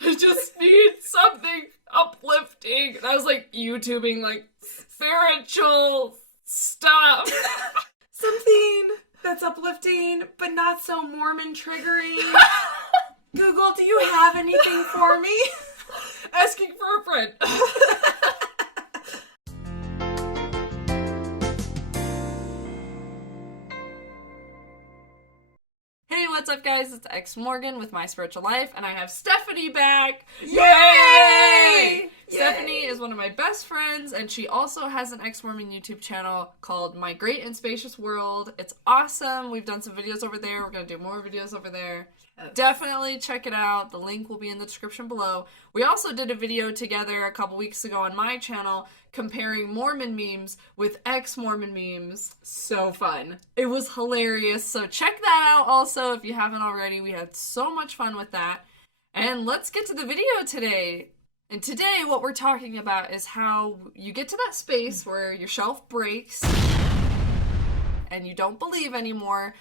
I just need something uplifting. And I was like YouTubing like spiritual stuff. Something that's uplifting, but not so Mormon triggering. Google, do you have anything for me? Asking for a friend. Hey, what's up, guys? It's ex-morgan with My Spiritual Life, and I have Stephanie back. Yay! Stephanie is one of my best friends, and she also has an ex-mormon YouTube channel called My Great and Spacious World. It's awesome. We've done some videos over there. We're going to do more videos over there. Yes. Definitely check it out. The link will be in the description below. We also did a video together a couple weeks ago on my channel comparing Mormon memes with ex-Mormon memes. So fun. It was hilarious. So check that out also if you haven't already. We had so much fun with that. And let's get to the video today. And today what we're talking about is how you get to that space where your shelf breaks and you don't believe anymore.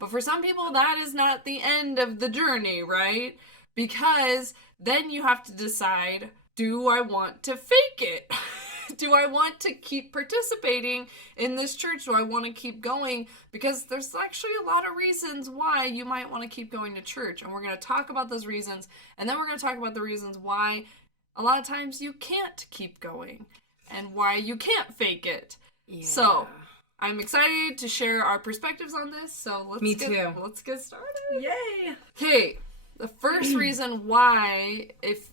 But for some people, that is not the end of the journey, right? Because then you have to decide, do I want to fake it? Do I want to keep participating in this church? Do I want to keep going? Because there's actually a lot of reasons why you might want to keep going to church. And we're going to talk about those reasons. And then we're going to talk about the reasons why a lot of times you can't keep going. And why you can't fake it. Yeah. So I'm excited to share our perspectives on this, so let's get started. Yay! Okay, the first reason why, if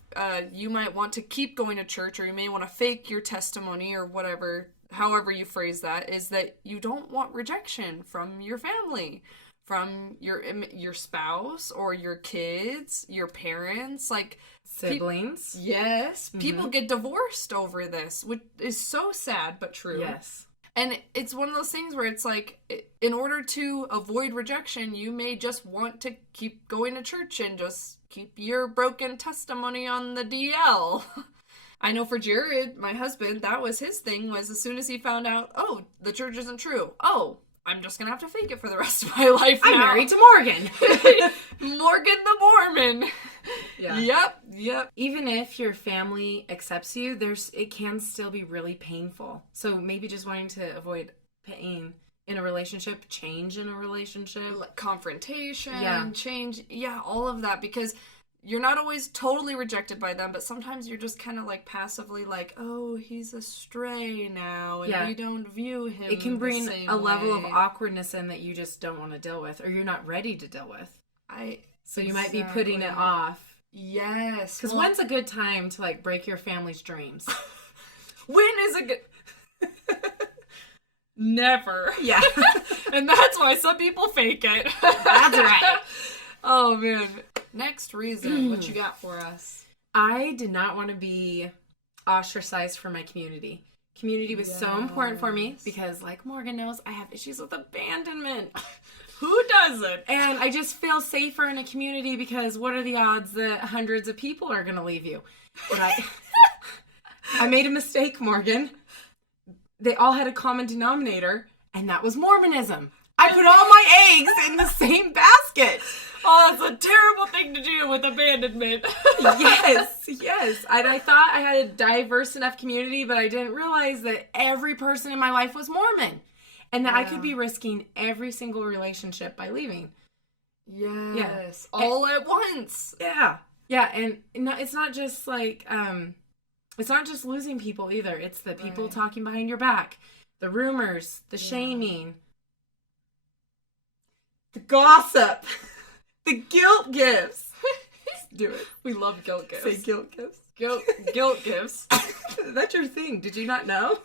you might want to keep going to church, or you may want to fake your testimony, or whatever, however you phrase that, is that you don't want rejection from your family, from your spouse, or your kids, your parents, like siblings. Yes, people get divorced over this, which is so sad but true. Yes. And it's one of those things where it's like, in order to avoid rejection, you may just want to keep going to church and just keep your broken testimony on the DL. I know for Jared, my husband, that was his thing, was as soon as he found out, oh, the church isn't true. Oh, I'm just going to have to fake it for the rest of my life now. I'm married to Morgan. Morgan the Mormon. Yeah. Yep. Even if your family accepts you, it can still be really painful. So maybe just wanting to avoid pain in a relationship, change in a relationship. Like confrontation, change, all of that. Because you're not always totally rejected by them, but sometimes you're just kind of like passively like, oh, he's a stray now, and we don't view him. It can bring a level of awkwardness in that you just don't want to deal with, or you're not ready to deal with. So you might be putting it off. Yes. Because when's a good time to like break your family's dreams? When is a good... Never. Yeah. And that's why some people fake it. That's right. Oh, man. Next reason, what you got for us? I did not want to be ostracized from my community. Community was so important for me because, like Morgan knows, I have issues with abandonment. Who doesn't? And I just feel safer in a community because what are the odds that hundreds of people are going to leave you? But I made a mistake, Morgan. They all had a common denominator, and that was Mormonism. I put all my eggs in the same basket. Oh, that's a terrible thing to do with abandonment. Yes. And I thought I had a diverse enough community, but I didn't realize that every person in my life was Mormon. And that I could be risking every single relationship by leaving. Yes. All at once. Yeah. Yeah, and it's not just like, it's not just losing people either. It's the people talking behind your back. The rumors, the shaming. The gossip. The guilt gifts. Do it. We love guilt gifts. Say guilt gifts. Guilt gifts. That's your thing. Did you not know?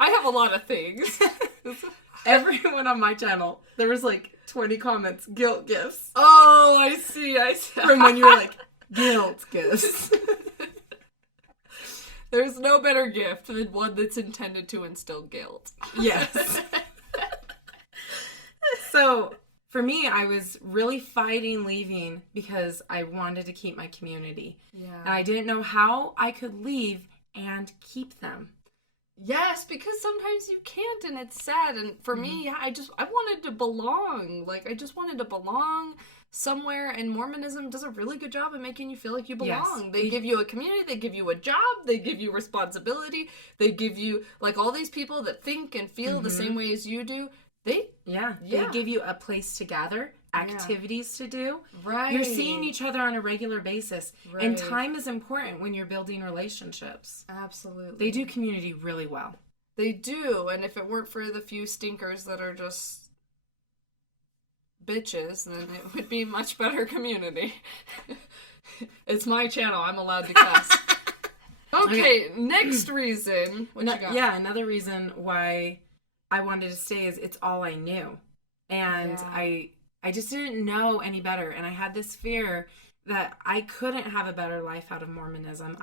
I have a lot of things. Everyone on my channel, there was like 20 comments, guilt gifts. Oh, I see. From when you were like, guilt gifts. There's no better gift than one that's intended to instill guilt. Yes. So, for me, I was really fighting leaving because I wanted to keep my community. Yeah. And I didn't know how I could leave and keep them. Yes, because sometimes you can't, and it's sad. And for me, I wanted to belong. Like, I just wanted to belong. somewhere, and Mormonism does a really good job of making you feel like you belong. Yes. They give you a community, they give you a job, they give you responsibility, they give you, like, all these people that think and feel the same way as you do. They give you a place to gather, activities to do. Right. You're seeing each other on a regular basis. Right. And time is important when you're building relationships. Absolutely. They do community really well. They do, and if it weren't for the few stinkers that are just bitches, then it would be a much better community. It's my channel. I'm allowed to cuss. Okay, next reason. What you got? Yeah, another reason why I wanted to stay is it's all I knew. And I just didn't know any better. And I had this fear that I couldn't have a better life out of Mormonism.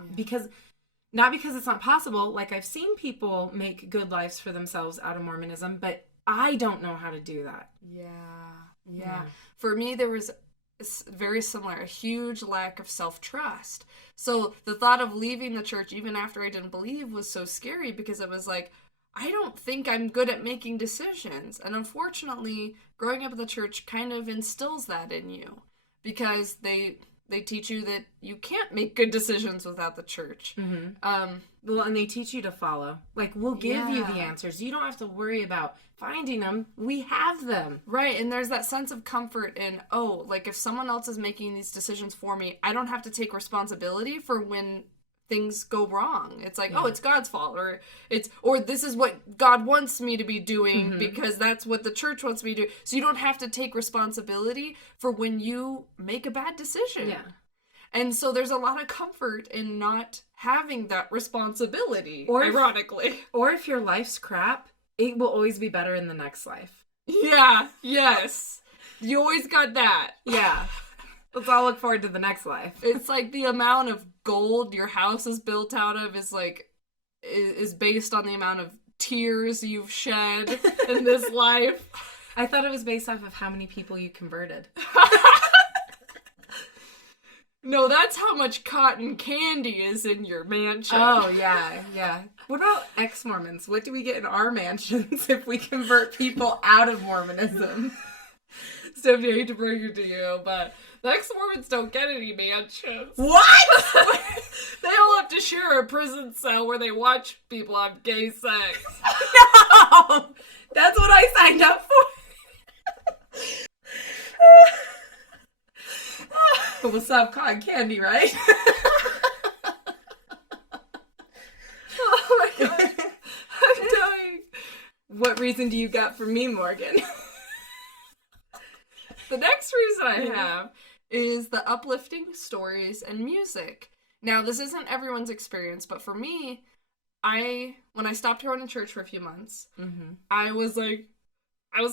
Not because it's not possible. Like, I've seen people make good lives for themselves out of Mormonism, but I don't know how to do that. Yeah. For me, there was very similar, a huge lack of self-trust. So the thought of leaving the church, even after I didn't believe, was so scary because it was like, I don't think I'm good at making decisions. And unfortunately, growing up in the church kind of instills that in you because they teach you that you can't make good decisions without the church. Well, and they teach you to follow. Like, we'll give you the answers. You don't have to worry about finding them. We have them. Right, and there's that sense of comfort in, oh, like, if someone else is making these decisions for me, I don't have to take responsibility for when things go wrong. It's like, oh, it's God's fault, or this is what God wants me to be doing because that's what the church wants me to do. So you don't have to take responsibility for when you make a bad decision. Yeah. And so there's a lot of comfort in not having that responsibility, ironically. Or if your life's crap, it will always be better in the next life. Yeah, yes. You always got that. Yeah. Let's all look forward to the next life. It's like the amount of gold your house is built out of is based on the amount of tears you've shed in this life. I thought it was based off of how many people you converted. No, that's how much cotton candy is in your mansion. Oh, yeah. What about ex-Mormons? What do we get in our mansions if we convert people out of Mormonism? Stephanie, I hate to break it to you, but the ex-Mormons don't get any mansions. What? They all have to share a prison cell where they watch people have gay sex. No! That's what I signed up for. But we'll still have cotton candy, right? Oh my god. I'm dying. What reason do you got for me, Morgan? The next reason I have is the uplifting stories and music. Now, this isn't everyone's experience, but for me, when I stopped going to church for a few months, I was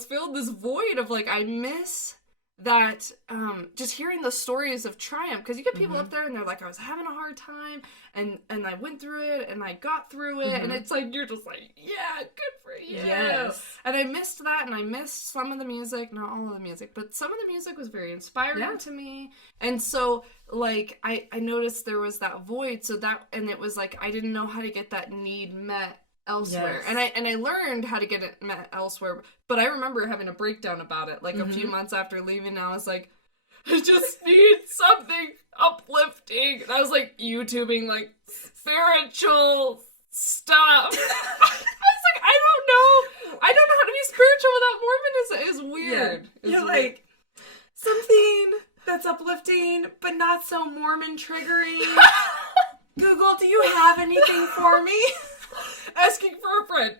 filled this void of, like, I miss that, just hearing the stories of triumph, because you get people up there and they're like, I was having a hard time, and I went through it, and I got through it, and it's like, you're just like, yeah, good for you. Yes. And I missed that, and I missed some of the music, not all of the music, but some of the music was very inspiring to me, and so, like, I noticed there was that void, and it was like, I didn't know how to get that need met elsewhere. Yes. And I learned how to get it met elsewhere, but I remember having a breakdown about it, like, a few months after leaving, and I was like, I just need something uplifting. And I was like YouTubing like spiritual stuff. I was like, I don't know how to be spiritual without Mormonism. It's weird. Yeah. You're like, something that's uplifting but not so Mormon triggering. Google, do you have anything for me? Asking for a friend.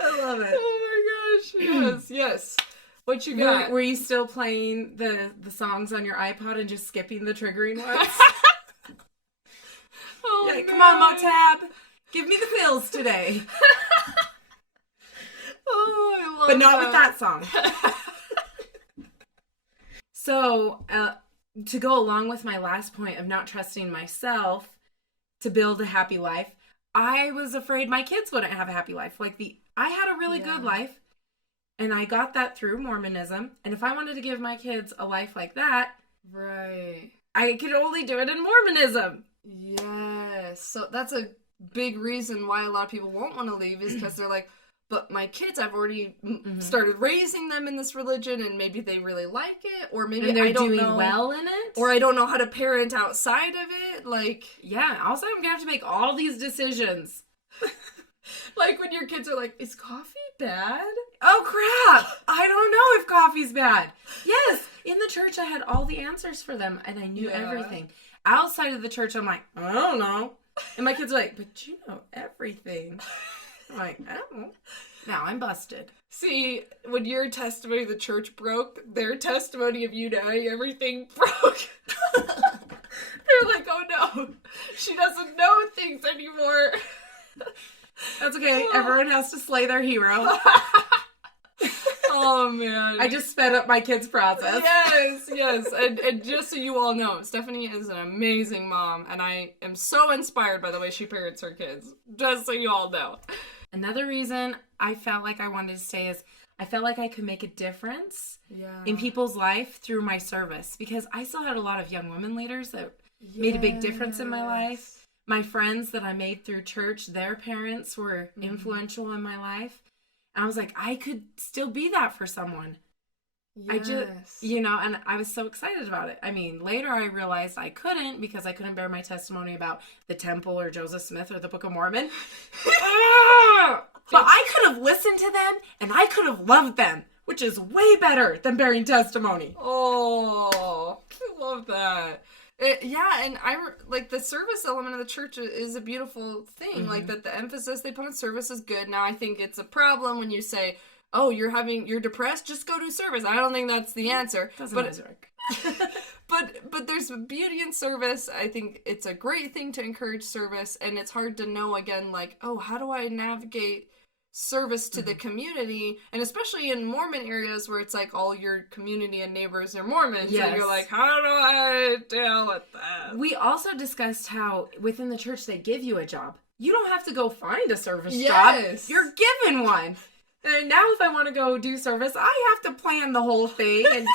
I love it. Oh my gosh. Yes. What you got? Were you still playing the songs on your iPod and just skipping the triggering ones? Oh, yeah, no. Come on, Motab. Give me the feels today. Oh, I love But not with that song. So, to go along with my last point of not trusting myself to build a happy life, I was afraid my kids wouldn't have a happy life. I had a really good life, and I got that through Mormonism. And if I wanted to give my kids a life like that, right, I could only do it in Mormonism. Yes. So that's a big reason why a lot of people won't want to leave, is because they're like, but my kids, I've already started raising them in this religion, and maybe they really like it, or maybe and they're I don't doing know, well in it, or I don't know how to parent outside of it. Like, yeah, also I'm gonna have to make all these decisions. like when your kids are like, "Is coffee bad?" Oh crap! I don't know if coffee's bad. Yes, in the church I had all the answers for them, and I knew everything. Outside of the church, I'm like, I don't know. And my kids are like, but you know everything. I'm like, oh. Now I'm busted. See, when your testimony of the church broke, their testimony of you knowing everything broke. They're like, oh no, she doesn't know things anymore. That's okay. Everyone has to slay their hero. Oh man. I just sped up my kids' process. Yes. And just so you all know, Stephanie is an amazing mom, and I am so inspired by the way she parents her kids. Just so you all know. Another reason I felt like I wanted to stay is I felt like I could make a difference in people's life through my service, because I still had a lot of young women leaders that made a big difference in my life. My friends that I made through church, their parents were influential in my life. And I was like, I could still be that for someone. Yes. I just, and I was so excited about it. I mean, later I realized I couldn't, because I couldn't bear my testimony about the temple or Joseph Smith or the Book of Mormon. But I could have listened to them and I could have loved them, which is way better than bearing testimony. Oh, I love that. And like the service element of the church is a beautiful thing. Like that the emphasis they put on service is good. Now I think it's a problem when you say, oh, you're depressed, just go do service. I don't think that's the answer. Doesn't always work. But there's beauty in service. I think it's a great thing to encourage service, and it's hard to know again, like, oh, how do I navigate service to the community? And especially in Mormon areas where it's like all your community and neighbors are Mormons. Yes. And you're like, how do I deal with that? We also discussed how within the church they give you a job. You don't have to go find a service job. You're given one. And now if I want to go do service, I have to plan the whole thing, and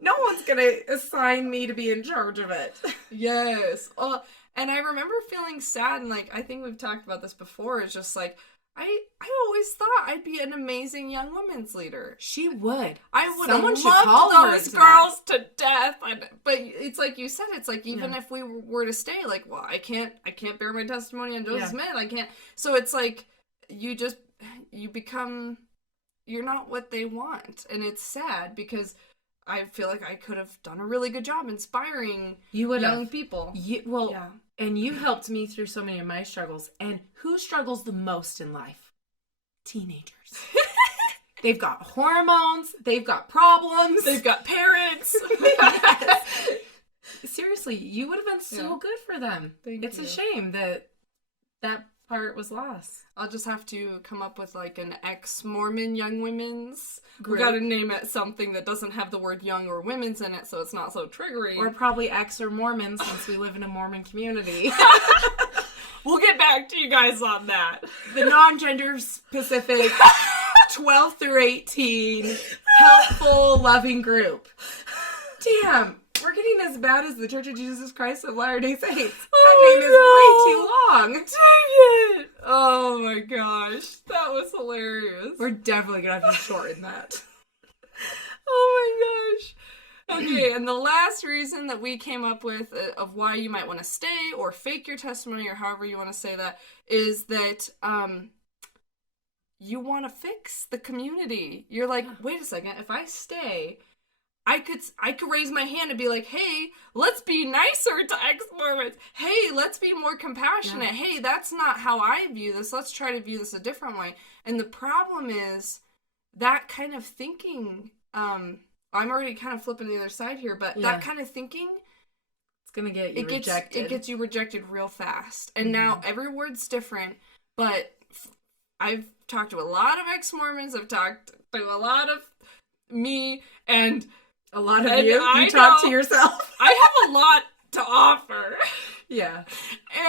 no one's going to assign me to be in charge of it. Yes. And I remember feeling sad, and like, I think we've talked about this before. It's just like, I always thought I'd be an amazing young women's leader. She would. I would Someone have should call loved her those into girls to death. But it's like you said, it's like even if we were to stay, like, well, I can't bear my testimony on Joseph Smith. I can't. So it's like you're not what they want, and it's sad because I feel like I could have done a really good job inspiring young people. And you helped me through so many of my struggles. And who struggles the most in life? Teenagers. They've got hormones. They've got problems. They've got parents. Seriously, you would have been so good for them. It's a shame that part was lost. I'll just have to come up with like an ex-mormon young women's group. We gotta name it something that doesn't have the word young or women's in it, so it's not so triggering. Or probably ex or Mormon, since we live in a Mormon community. We'll get back to you guys on that. The non-gender specific 12 through 18 helpful, loving group. Damn. We're getting as bad as the Church of Jesus Christ of Latter-day Saints. That name is way too long. Dang it. Oh my gosh. That was hilarious. We're definitely going to have to shorten that. Oh my gosh. Okay, and the last reason that we came up with of why you might want to stay or fake your testimony or however you want to say that is that you want to fix the community. You're like, wait a second, if I stay, I could raise my hand and be like, hey, let's be nicer to ex-Mormons. Hey, let's be more compassionate. Yeah. Hey, that's not how I view this. Let's try to view this a different way. And the problem is that kind of thinking, I'm already kind of flipping the other side here, but that kind of thinking, it's going to get you rejected. It gets you rejected real fast. And now every word's different, but I've talked to a lot of ex-Mormons. I've talked to a lot of me, and a lot of you talk to yourself. I have a lot to offer. Yeah.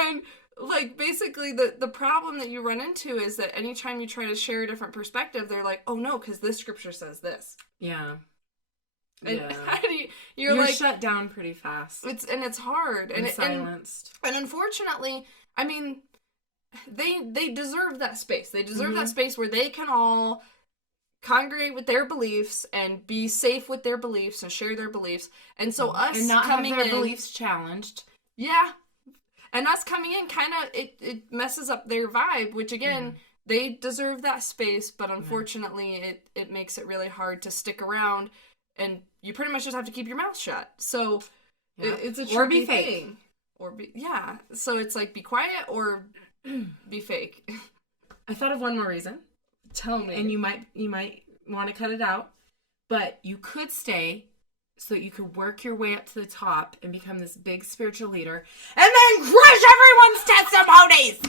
And like basically the problem that you run into is that anytime you try to share a different perspective, they're like, oh no, because this scripture says this. Yeah. And you're like shut down pretty fast. It's hard. And silenced. And unfortunately, I mean, they deserve that space. They deserve that space where they can all congregate with their beliefs and be safe with their beliefs and share their beliefs. And so us and not coming have their in, beliefs challenged. Yeah. And us coming in kind of, it messes up their vibe, which again, they deserve that space, but unfortunately it makes it really hard to stick around, and you pretty much just have to keep your mouth shut. So it's a tricky or be fake. thing. Or be, yeah. So it's like, be quiet or be fake. I thought of one more reason. Tell me. And you might want to cut it out, but you could stay so that you could work your way up to the top and become this big spiritual leader, and then crush everyone's testimonies.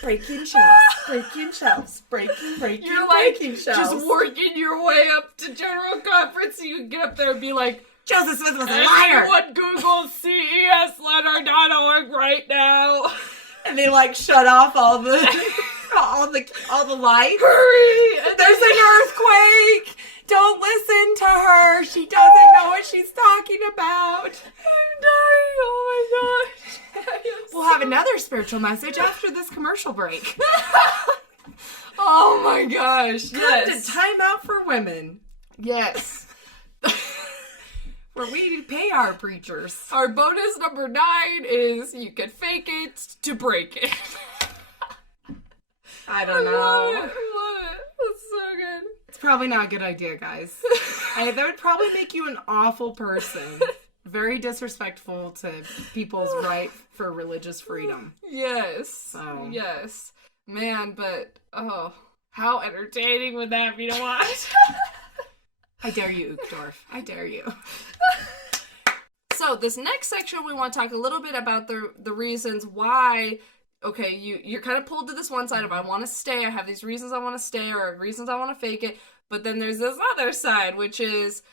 Breaking shelves, breaking You're breaking shelves. just working your way up to general conference so you can get up there and be like, Joseph Smith was a liar. Everyone Google CESletter.org right now. And they like shut off all the lights. Hurry! There's an earthquake. Don't listen to her. She doesn't know what she's talking about. I'm dying. Oh my gosh. We'll have another spiritual message after this commercial break. Oh my gosh. Come to Time Out for Women, Yes. where we pay our preachers. Our bonus number 9 is you can fake it to break it. I don't know. I love it. That's so good. It's probably not a good idea, guys. That would probably make you an awful person. Very disrespectful to people's right for religious freedom. Yes. So. Yes. Man, but, oh, how entertaining would that be to watch? I dare you, Uchtdorf. I dare you. So this next section, we want to talk a little bit about the reasons why. Okay, you're kind of pulled to this one side of, I want to stay, I have these reasons I want to stay, or reasons I want to fake it, but then there's this other side, which is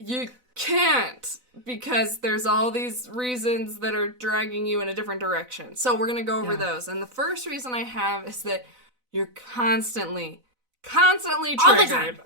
you can't, because there's all these reasons that are dragging you in a different direction. So we're going to go over those. And the first reason I have is that you're constantly triggered.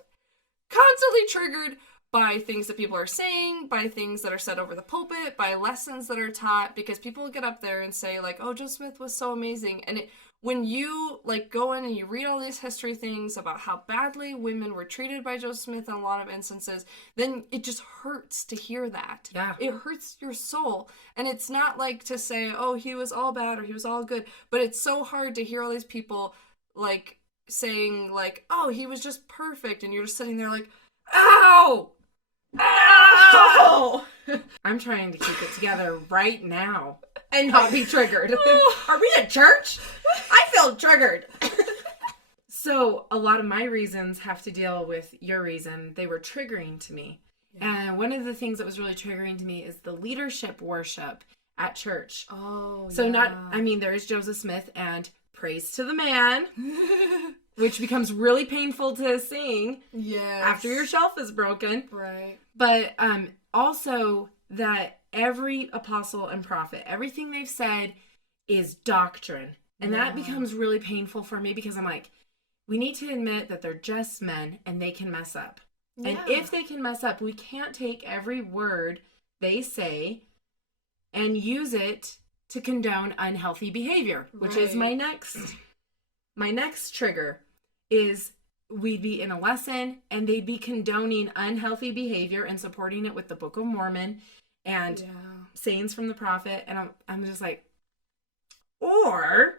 Constantly triggered by things that people are saying, by things that are said over the pulpit, by lessons that are taught, because people get up there and say, like, oh, Joseph Smith was so amazing. And when you, like, go in and you read all these history things about how badly women were treated by Joseph Smith in a lot of instances, then it just hurts to hear that. Yeah. It hurts your soul. And it's not like to say, oh, he was all bad or he was all good, but it's so hard to hear all these people, like, saying, like, oh, he was just perfect, and you're just sitting there like, ow! Ow! I'm trying to keep it together right now and not be triggered. Are we at church? I feel triggered. So a lot of my reasons have to deal with your reason. They were triggering to me. Yeah. And one of the things that was really triggering to me is the leadership worship at church. Oh, so there is Joseph Smith and praise to the man, which becomes really painful to sing after your shelf is broken. Right. But also that every apostle and prophet, everything they've said is doctrine. And that becomes really painful for me, because I'm like, we need to admit that they're just men and they can mess up. Yeah. And if they can mess up, we can't take every word they say and use it to condone unhealthy behavior, which is my next trigger. Is we'd be in a lesson and they'd be condoning unhealthy behavior and supporting it with the Book of Mormon and sayings from the prophet, and I'm just like, or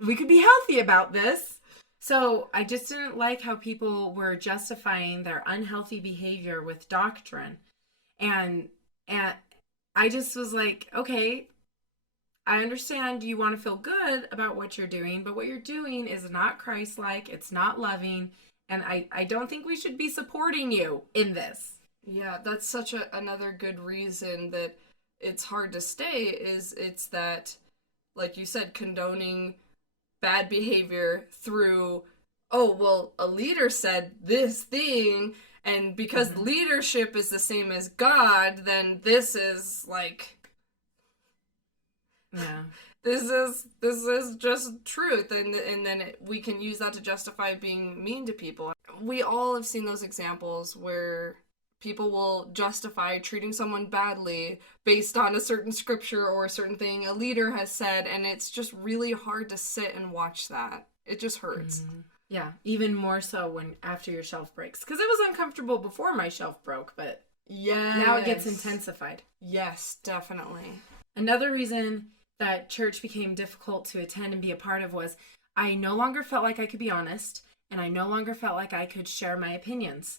we could be healthy about this. So I just didn't like how people were justifying their unhealthy behavior with doctrine, and I just was like, okay, I understand you want to feel good about what you're doing, but what you're doing is not Christ-like, it's not loving, and I don't think we should be supporting you in this. Yeah, that's such another good reason that it's hard to stay, is it's that, like you said, condoning bad behavior through, oh, well, a leader said this thing, and because leadership is the same as God, then this is like... Yeah. This is just truth, and then we can use that to justify being mean to people. We all have seen those examples where people will justify treating someone badly based on a certain scripture or a certain thing a leader has said, and it's just really hard to sit and watch that. It just hurts. Yeah, even more so when after your shelf breaks. Because it was uncomfortable before my shelf broke, but now it gets intensified. Yes, definitely. Another reason that church became difficult to attend and be a part of was I no longer felt like I could be honest, and I no longer felt like I could share my opinions.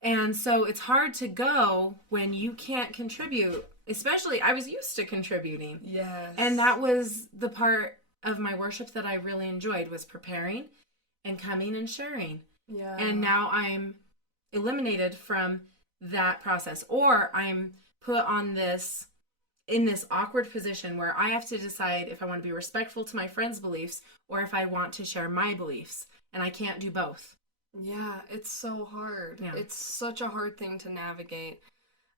And so it's hard to go when you can't contribute. Especially, I was used to contributing. Yes. And that was the part of my worship that I really enjoyed, was preparing and coming and sharing. Yeah. And now I'm eliminated from that process, or I'm put on in this awkward position where I have to decide if I want to be respectful to my friends' beliefs or if I want to share my beliefs, and I can't do both. Yeah, it's so hard. Yeah. It's such a hard thing to navigate.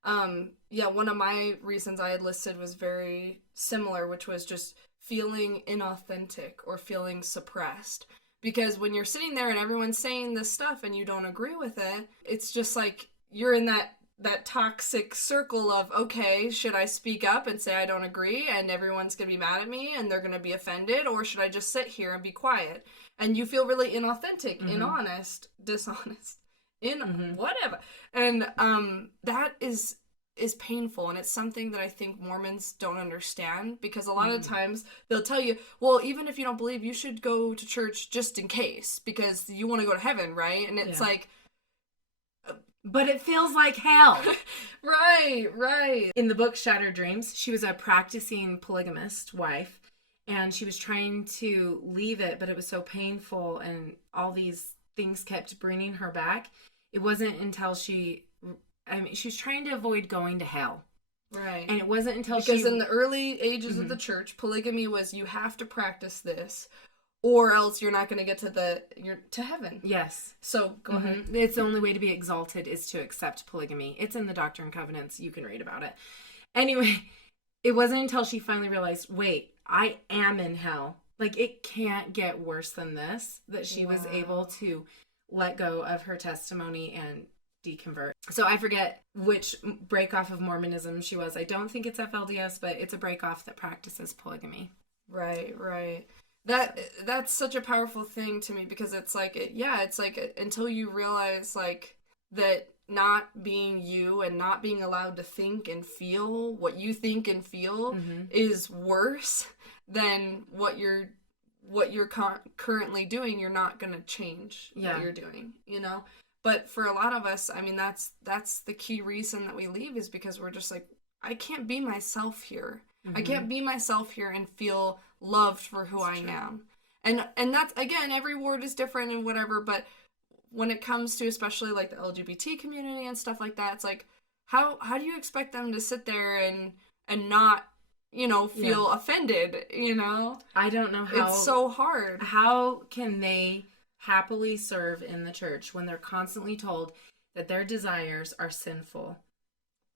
Yeah, one of my reasons I had listed was very similar, which was just feeling inauthentic or feeling suppressed. Because when you're sitting there and everyone's saying this stuff and you don't agree with it, it's just like you're in that toxic circle of, okay, should I speak up and say I don't agree and everyone's going to be mad at me and they're going to be offended, or should I just sit here and be quiet? And you feel really inauthentic, inhonest, dishonest, whatever. And that is painful, and it's something that I think Mormons don't understand, because a lot of times they'll tell you, well, even if you don't believe, you should go to church just in case because you want to go to heaven, right? And it's like, but it feels like hell. Right. In the book Shattered Dreams, she was a practicing polygamist wife, and she was trying to leave it, but it was so painful and all these things kept bringing her back. It wasn't until she was trying to avoid going to hell. Right. And it wasn't until because in the early ages of the church, polygamy was, you have to practice this, or else you're not going to get to heaven. Yes. So go ahead. It's the only way to be exalted is to accept polygamy. It's in the Doctrine and Covenants. You can read about it. Anyway, it wasn't until she finally realized, wait, I am in hell. Like, it can't get worse than this, that she was able to let go of her testimony and deconvert. So I forget which breakoff of Mormonism she was. I don't think it's FLDS, but it's a breakoff that practices polygamy. Right. That's such a powerful thing to me, because it's like, it's like until you realize like that not being you and not being allowed to think and feel what you think and feel is worse than what you're currently doing. You're not going to change what you're doing, But for a lot of us, I mean, that's the key reason that we leave, is because we're just like, I can't be myself here. I can't be myself here and feel loved for who I am. And that's, again, every ward is different and whatever, but when it comes to especially like the LGBT community and stuff like that, it's like, how do you expect them to sit there and not, feel offended, I don't know how. It's so hard. How can they happily serve in the church when they're constantly told that their desires are sinful?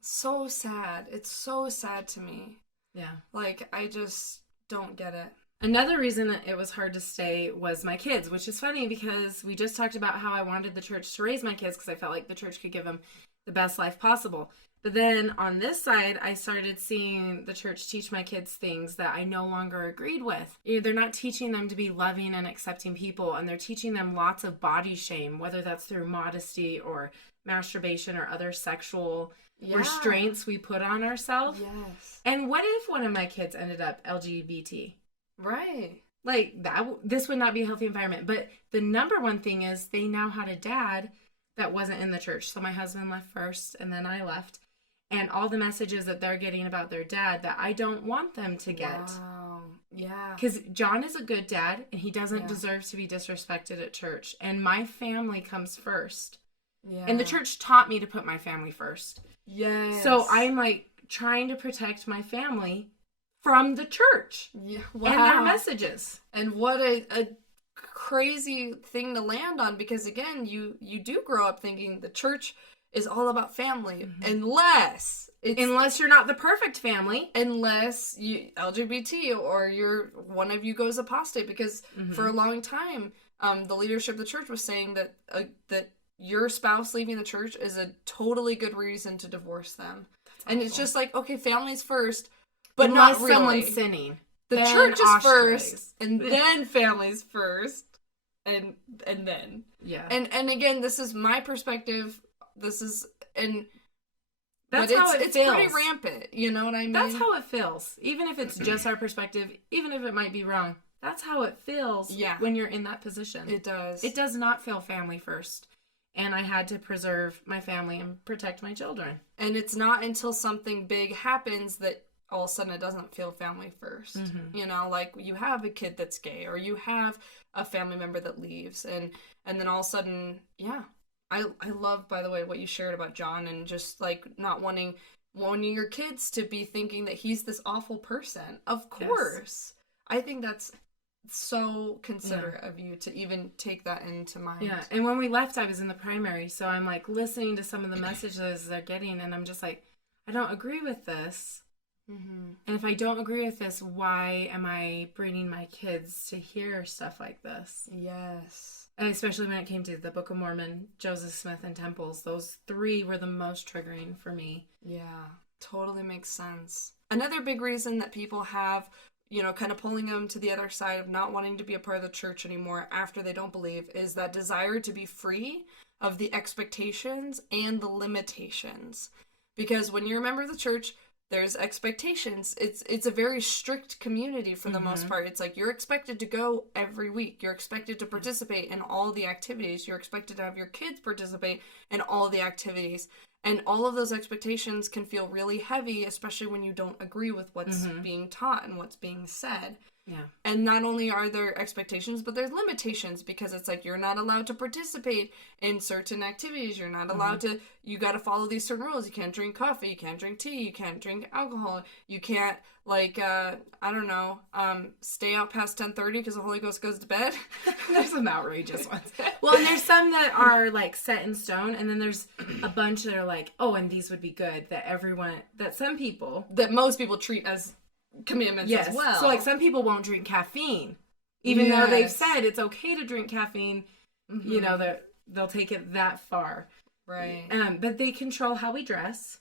So sad. It's so sad to me. Yeah. Like, I just don't get it. Another reason that it was hard to stay was my kids, which is funny because we just talked about how I wanted the church to raise my kids because I felt like the church could give them the best life possible. But then on this side, I started seeing the church teach my kids things that I no longer agreed with. They're not teaching them to be loving and accepting people, and they're teaching them lots of body shame, whether that's through modesty or masturbation or other sexual restraints we put on ourselves. Yes. And what if one of my kids ended up LGBT? Right. Like, this would not be a healthy environment. But the number one thing is they now had a dad that wasn't in the church. So my husband left first, and then I left. And all the messages that they're getting about their dad that I don't want them to get. Wow. Yeah. Because John is a good dad, and he doesn't deserve to be disrespected at church. And my family comes first. Yeah. And the church taught me to put my family first. Yes. So I'm like trying to protect my family from the church and their messages. And what a crazy thing to land on, because again, you do grow up thinking the church is all about family, unless you're not the perfect family, unless you LGBT or one of you goes apostate, because for a long time the leadership of the church was saying that your spouse leaving the church is a totally good reason to divorce them. And it's just like, okay, family's first, but unless not really. someone's sinning. The then church is first, ashtrays. and then family's first, and then. Yeah. And again, this is my perspective. This is, and that's but how it it's feels. pretty rampant. You know what I mean? That's how it feels. Even if it's just our perspective, even if it might be wrong, that's how it feels when you're in that position. It does. It does not feel family first. And I had to preserve my family and protect my children. And it's not until something big happens that all of a sudden it doesn't feel family first. Mm-hmm. You know, like you have a kid that's gay, or you have a family member that leaves, and then all of a sudden, I love, by the way, what you shared about John, and just like not wanting your kids to be thinking that he's this awful person. Of course. Yes. I think that's so considerate of you to even take that into mind. Yeah, and when we left, I was in the primary, so I'm like listening to some of the messages they're getting, and I'm just like, I don't agree with this. Mm-hmm. And if I don't agree with this, why am I bringing my kids to hear stuff like this? Yes. And especially when it came to the Book of Mormon, Joseph Smith, and temples, those three were the most triggering for me. Yeah, totally makes sense. Another big reason that people have, you know, kind of pulling them to the other side of not wanting to be a part of the church anymore after they don't believe is that desire to be free of the expectations and the limitations. Because when you're a member of the church, there's expectations. It's a very strict community for the most part. It's like you're expected to go every week. You're expected to participate in all the activities. You're expected to have your kids participate in all the activities. And all of those expectations can feel really heavy, especially when you don't agree with what's being taught and what's being said. Yeah. And not only are there expectations, but there's limitations, because it's like you're not allowed to participate in certain activities. You're not allowed to, you got to follow these certain rules. You can't drink coffee. You can't drink tea. You can't drink alcohol. You can't, like, stay out past 10:30 because the Holy Ghost goes to bed. There's some outrageous ones. Well, and there's some that are, like, set in stone, and then there's a bunch that are like, oh, and these would be good, that some people. That most people treat as commandments as well. So, like, some people won't drink caffeine, even though they've said it's okay to drink caffeine. You know, they'll take it that far, right? But they control how we dress.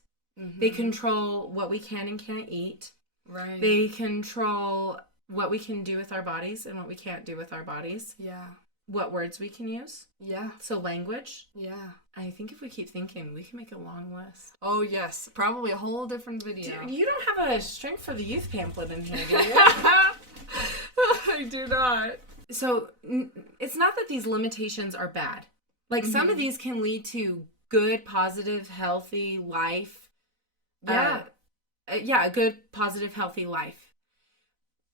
They control what we can and can't eat. Right. They control what we can do with our bodies and what we can't do with our bodies. Yeah. What words we can use. Yeah. So language. Yeah. I think if we keep thinking, we can make a long list. Oh, yes. Probably a whole different video. Dude, you don't have a Strength for the Youth pamphlet in here, do you? I do not. So it's not that these limitations are bad. Like, some of these can lead to good, positive, healthy life. Yeah. A good, positive, healthy life.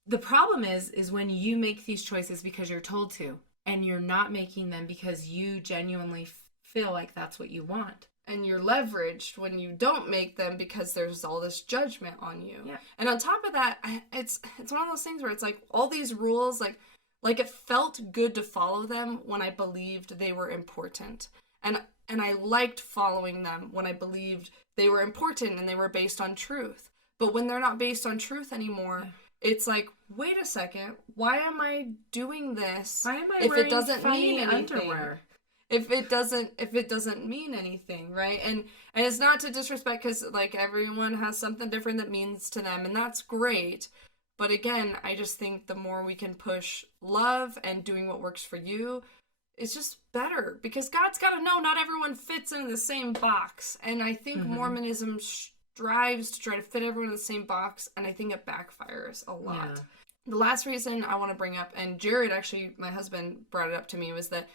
The problem is when you make these choices because you're told to, and you're not making them because you genuinely feel like that's what you want. And you're leveraged when you don't make them because there's all this judgment on you. Yeah. And on top of that, it's one of those things where it's like all these rules, like it felt good to follow them when I believed they were important. And I liked following them when I believed they were important and they were based on truth. But when they're not based on truth anymore, it's like, wait a second, why am I doing this? Why am I if wearing it doesn't mean anything? Underwear? If it doesn't mean anything, right? And it's not to disrespect, because like everyone has something different that means to them, and that's great. But again, I just think the more we can push love and doing what works for you, it's just better, because God's got to know not everyone fits in the same box. And I think Mormonism strives to try to fit everyone in the same box, and I think it backfires a lot. Yeah. The last reason I want to bring up, and Jared, actually, my husband, brought it up to me, was that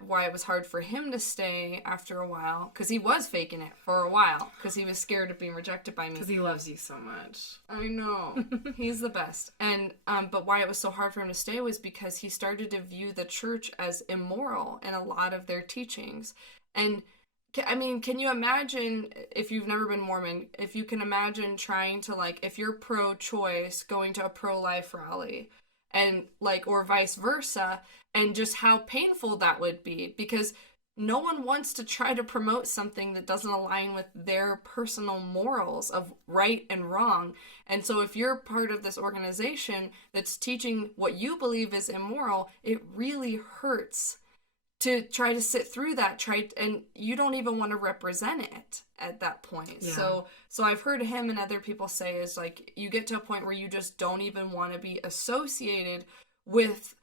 why it was hard for him to stay after a while, because he was faking it for a while, because he was scared of being rejected by me. Because he loves you so much. I know. He's the best. And but why it was so hard for him to stay was because he started to view the church as immoral in a lot of their teachings. And I mean, can you imagine, if you've never been Mormon, if you can imagine trying to, like, if you're pro-choice, going to a pro-life rally, and like, or vice versa, and just how painful that would be, because no one wants to try to promote something that doesn't align with their personal morals of right and wrong. And so if you're part of this organization that's teaching what you believe is immoral, it really hurts to try to sit through that, and you don't even want to represent it at that point. Yeah. So I've heard him and other people say is like, you get to a point where you just don't even want to be associated with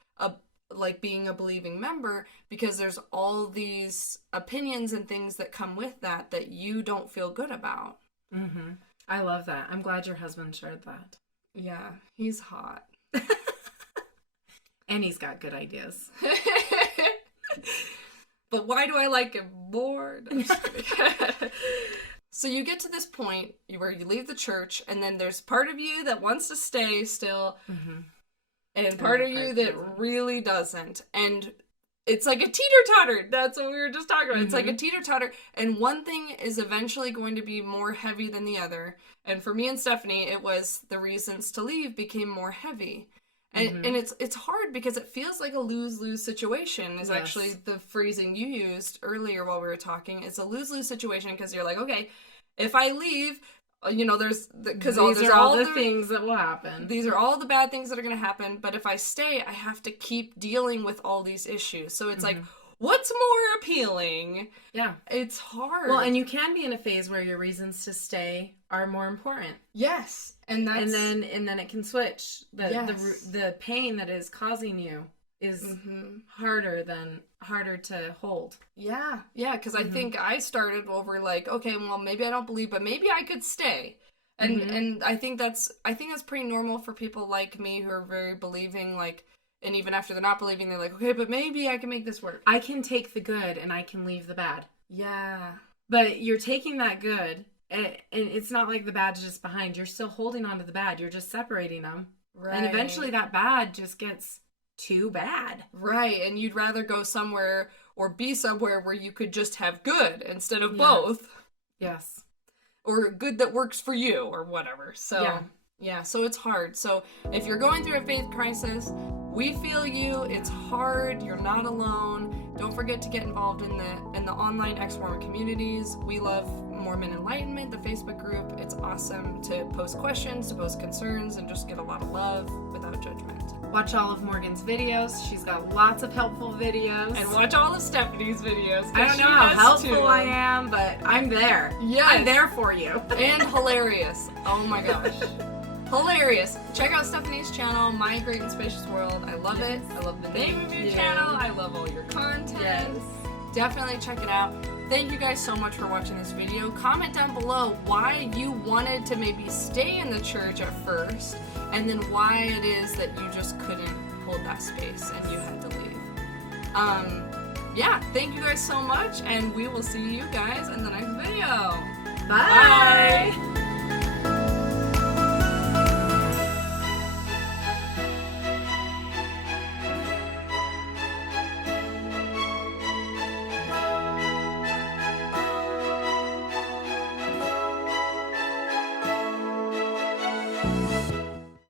being a believing member, because there's all these opinions and things that come with that you don't feel good about. Mm-hmm. I love that. I'm glad your husband shared that. Yeah, he's hot. And he's got good ideas. But why do I like him more? No, I'm just kidding. So you get to this point where you leave the church, and then there's part of you that wants to stay still, and part of you that really doesn't. And it's like a teeter-totter. That's what we were just talking about. It's like a teeter-totter. And one thing is eventually going to be more heavy than the other. And for me and Stephanie, it was the reasons to leave became more heavy. And it's hard because it feels like a lose-lose situation is actually the phrasing you used earlier while we were talking. It's a lose-lose situation because you're like, okay, if I leave, there's all the things that will happen. These are all the bad things that are going to happen. But if I stay, I have to keep dealing with all these issues. So it's like, what's more appealing? Yeah. It's hard. Well, and you can be in a phase where your reasons to stay are more important. Yes. And then it can switch. The pain that is causing you is harder to hold. Yeah. Yeah, because I think I started over like, okay, well, maybe I don't believe, but maybe I could stay. And I think that's pretty normal for people like me who are very believing, like, and even after they're not believing, they're like, okay, but maybe I can make this work. I can take the good and I can leave the bad. Yeah. But you're taking that good, and it's not like the bad's just behind. You're still holding on to the bad. You're just separating them. Right. And eventually that bad just gets too bad. Right. And you'd rather go somewhere or be somewhere where you could just have good instead of both. Yes. Or good that works for you or whatever. So, yeah, so it's hard. So if you're going through a faith crisis, we feel you. It's hard. You're not alone. Don't forget to get involved in the online ex-mormon communities. We love Mormon Enlightenment, the Facebook group. It's awesome to post questions, to post concerns, and just get a lot of love without judgment. Watch all of Morgan's videos. She's got lots of helpful videos. And watch all of Stephanie's videos. I don't know how helpful I am, but I'm there. Yes. I'm there for you. And hilarious. Oh my gosh. Hilarious. Check out Stephanie's channel, My Great and Spacious World. I love it. I love the name of your channel. I love all your content. Yes. Definitely check it out. Thank you guys so much for watching this video. Comment down below why you wanted to maybe stay in the church at first, and then why it is that you just couldn't hold that space and you had to leave. Yeah, thank you guys so much, and we will see you guys in the next video. Bye.